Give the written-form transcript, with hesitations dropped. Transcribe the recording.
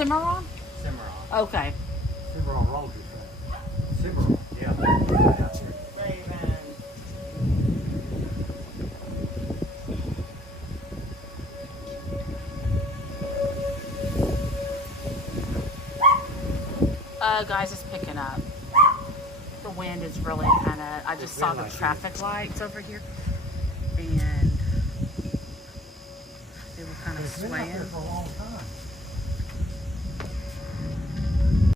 Cimarron? Cimarron. Okay. Cimarron Road, you said. Cimarron. Yeah. Guys, it's picking up. The wind is really kind of, I just saw the traffic lights over here. And they were kind of It's been up there swaying. for a long time.